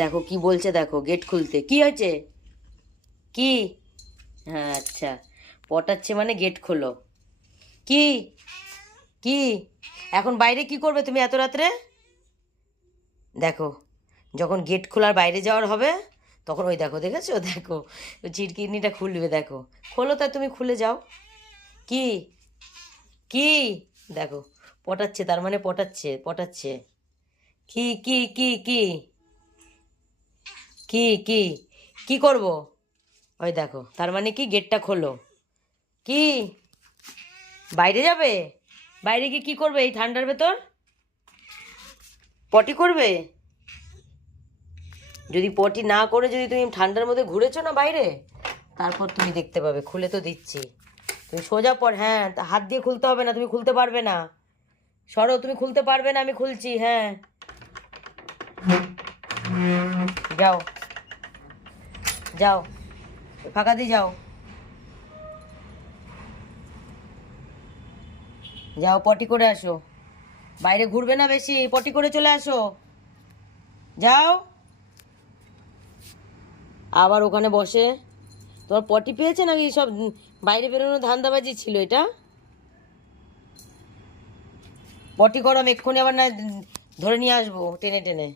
দেখো কি বলছে, দেখো গেট খুলতে। কি হয়েছে? কি? হ্যাঁ আচ্ছা, পটাচ্ছে মানে গেট খোলো। কি? কি? এখন বাইরে কি করবে তুমি এত রাত্রে? দেখো, যখন গেট খোলার বাইরে যাওয়ার হবে তখন ওই দেখো, দেখেছো? দেখো ওই চিরকিটনিটা খুলবে, দেখো। খোলো, তা তুমি খুলে যাও। কি? কি? দেখো, পটাচ্ছে, তার মানে পটাচ্ছে, পটাচ্ছে। কি কি কি কি? কি কি? কি করব? ওই দেখো, তার মানে কি, গেটটা খোলো। কি? বাইরে যাবে? বাইরে গিয়ে কি করবে এই ঠান্ডার ভেতর? পটি করবে? যদি পটি না করে যদি তুমি ঠান্ডার মধ্যে ঘুরেছো না বাইরে, তারপর তুমি দেখতে পাবে। খুলে তো দিচ্ছি, তুমি সোজা পর। হ্যাঁ, তা হাত দিয়ে খুলতে হবে না, তুমি খুলতে পারবে না। সরো, তুমি খুলতে পারবে না, আমি খুলছি। হ্যাঁ, যাও, যাও, ফাঁকা দিয়ে যাও, যাও পটি করে আসো। বাইরে ঘুরবে না বেশি, পটি করে চলে আসো। যাও। আবার ওখানে বসে তোমার পটি পেয়েছে নাকি? সব বাইরে বেরোনো ধান্দাবাজি ছিল এটা। পটি করো, আমি এক্ষুনি আবার না ধরে নিয়ে আসবো টেনে টেনে।